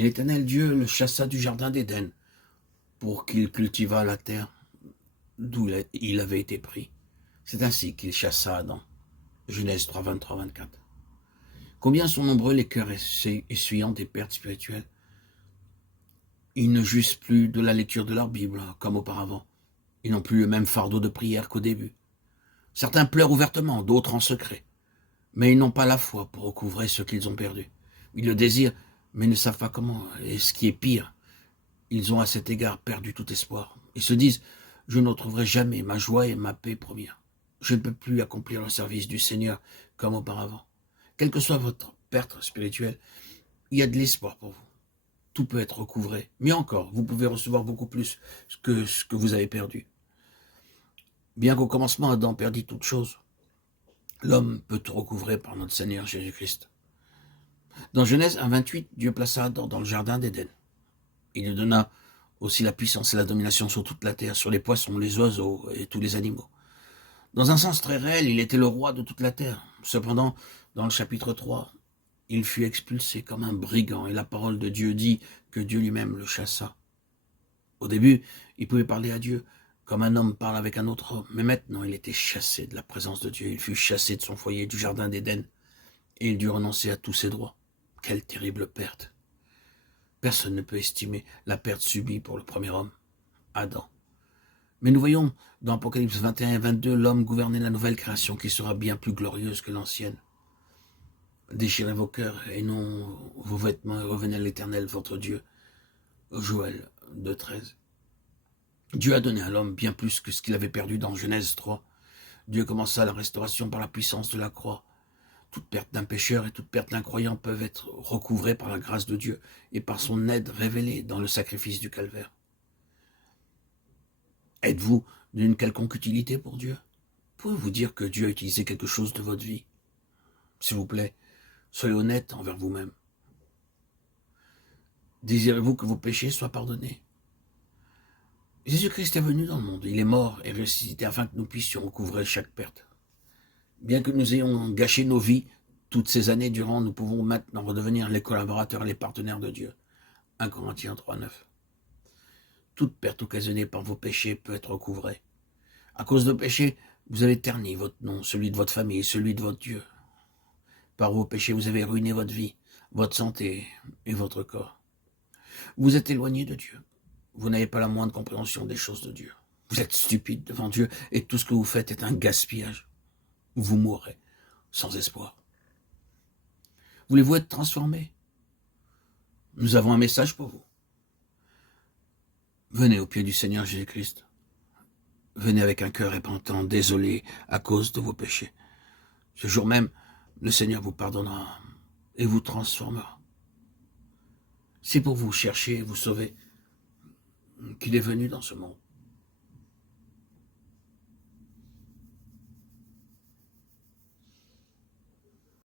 Et l'Éternel Dieu le chassa du jardin d'Éden pour qu'il cultivât la terre d'où il avait été pris. C'est ainsi qu'il chassa Adam. Genèse 3, 23, 24. Combien sont nombreux les cœurs essuyant des pertes spirituelles. Ils ne jouissent plus de la lecture de leur Bible comme auparavant. Ils n'ont plus le même fardeau de prière qu'au début. Certains pleurent ouvertement, d'autres en secret. Mais ils n'ont pas la foi pour recouvrer ce qu'ils ont perdu. Ils le désirent, mais ne savent pas comment. Et ce qui est pire, ils ont à cet égard perdu tout espoir. Ils se disent, je ne retrouverai jamais ma joie et ma paix première. Je ne peux plus accomplir le service du Seigneur comme auparavant. Quelle que soit votre perte spirituelle, il y a de l'espoir pour vous. Tout peut être recouvré. Mais encore, vous pouvez recevoir beaucoup plus que ce que vous avez perdu. Bien qu'au commencement, Adam perdit toutes choses, l'homme peut tout recouvrer par notre Seigneur Jésus-Christ. Dans Genèse 1, 28, Dieu plaça Adam dans le jardin d'Éden. Il lui donna aussi la puissance et la domination sur toute la terre, sur les poissons, les oiseaux et tous les animaux. Dans un sens très réel, il était le roi de toute la terre. Cependant, dans le chapitre 3, il fut expulsé comme un brigand et la parole de Dieu dit que Dieu lui-même le chassa. Au début, il pouvait parler à Dieu comme un homme parle avec un autre homme, mais maintenant il était chassé de la présence de Dieu. Il fut chassé de son foyer, du jardin d'Éden, et il dut renoncer à tous ses droits. Quelle terrible perte! Personne ne peut estimer la perte subie pour le premier homme, Adam. Mais nous voyons dans Apocalypse 21 et 22 l'homme gouverner la nouvelle création qui sera bien plus glorieuse que l'ancienne. Déchirez vos cœurs et non vos vêtements et revenez à l'Éternel, votre Dieu. Joël 2,13. Dieu a donné à l'homme bien plus que ce qu'il avait perdu dans Genèse 3. Dieu commença la restauration par la puissance de la croix. Toute perte d'un pécheur et toute perte d'un croyant peuvent être recouvrées par la grâce de Dieu et par son aide révélée dans le sacrifice du calvaire. Êtes-vous d'une quelconque utilité pour Dieu? Pouvez-vous dire que Dieu a utilisé quelque chose de votre vie? S'il vous plaît, soyez honnête envers vous-même. Désirez-vous que vos péchés soient pardonnés? Jésus-Christ est venu dans le monde, il est mort et ressuscité afin que nous puissions recouvrer chaque perte. Bien que nous ayons gâché nos vies toutes ces années durant, nous pouvons maintenant redevenir les collaborateurs et les partenaires de Dieu. 1 Corinthiens 3, 9. Toute perte occasionnée par vos péchés peut être recouvrée. À cause de péchés, vous avez terni votre nom, celui de votre famille, celui de votre Dieu. Par vos péchés, vous avez ruiné votre vie, votre santé et votre corps. Vous êtes éloigné de Dieu. Vous n'avez pas la moindre compréhension des choses de Dieu. Vous êtes stupide devant Dieu et tout ce que vous faites est un gaspillage. Vous mourrez sans espoir. Voulez-vous être transformé? Nous avons un message pour vous. Venez au pied du Seigneur Jésus-Christ. Venez avec un cœur repentant, désolé à cause de vos péchés. Ce jour même, le Seigneur vous pardonnera et vous transformera. C'est pour vous chercher et vous sauver qu'il est venu dans ce monde.